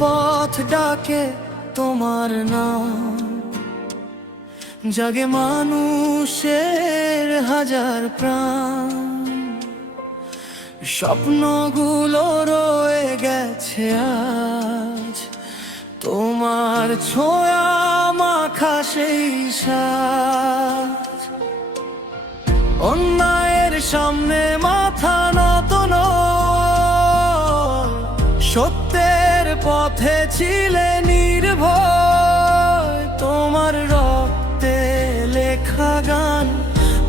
পথ ডাকে তোমার নাম, জাগে মানুষের হাজার প্রাণ। স্বপ্নগুলো রয়ে গেছে আজ, তোমার ছোঁয়া মাখা সেই সাজ। অন্যায়ের সামনে মাথা নত নয়, সত্যের পথে ছিলে নির্ভয়। তোমার রক্তে লেখা গান,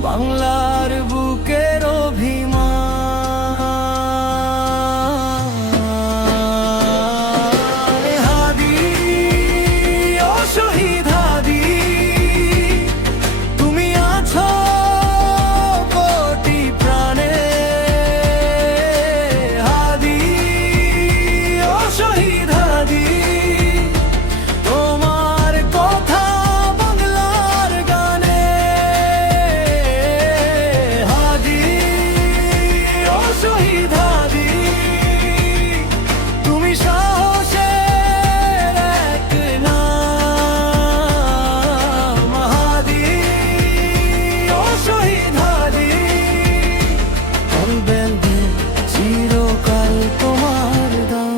বাংলার বুকের অভিমান। হাদি ও শহীদ হাদি, তুমি আছো কোটি প্রাণে। হাদি ও শহীদ হাদি, তোমার কথা বাংলার গানে। হাদি ও শহীদ হাদি, তুমি সাহসের এক নাম। হাদি ও শহীদ হাদি, বলবে চিরকাল তোমার দাম।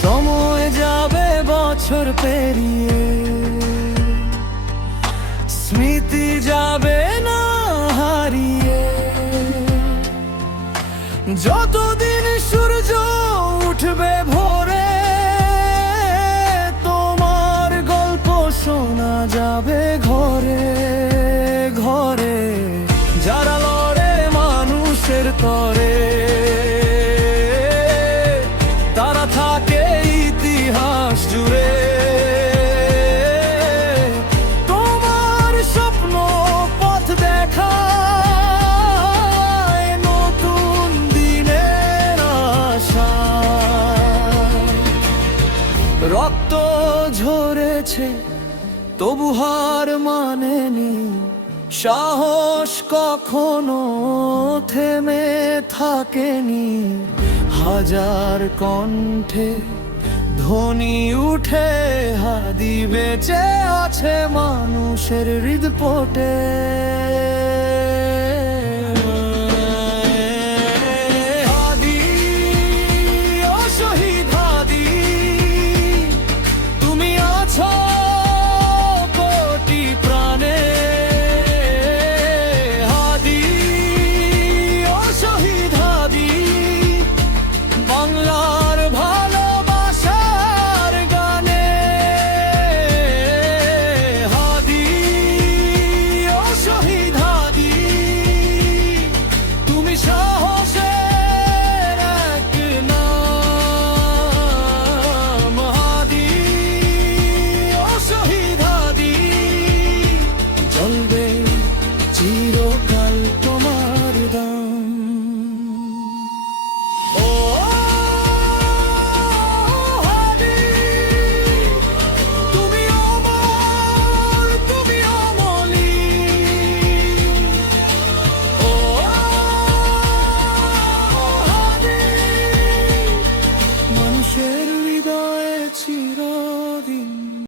সময় যাবে বছর পেরিয়ে, স্মৃতি যাবে না হারিয়ে। যতদিন সূর্য উঠবে ভোরে, তোমার গল্প শোনা যাবে ঘরে ঘরে। যারা লড়ে মানুষের তরে, তারা থাকে ইতিহাস জুড়ে। তোমার স্বপ্ন পথ দেখায়, নতুন দিনের আশা। রক্ত ঝরেছে তবু হার মানেনি, সাহস কখনো থেমে থাকেনি। হাজার কণ্ঠে ধ্বনি উঠে, হাদি বেঁচে আছে মানুষের হৃদপটে।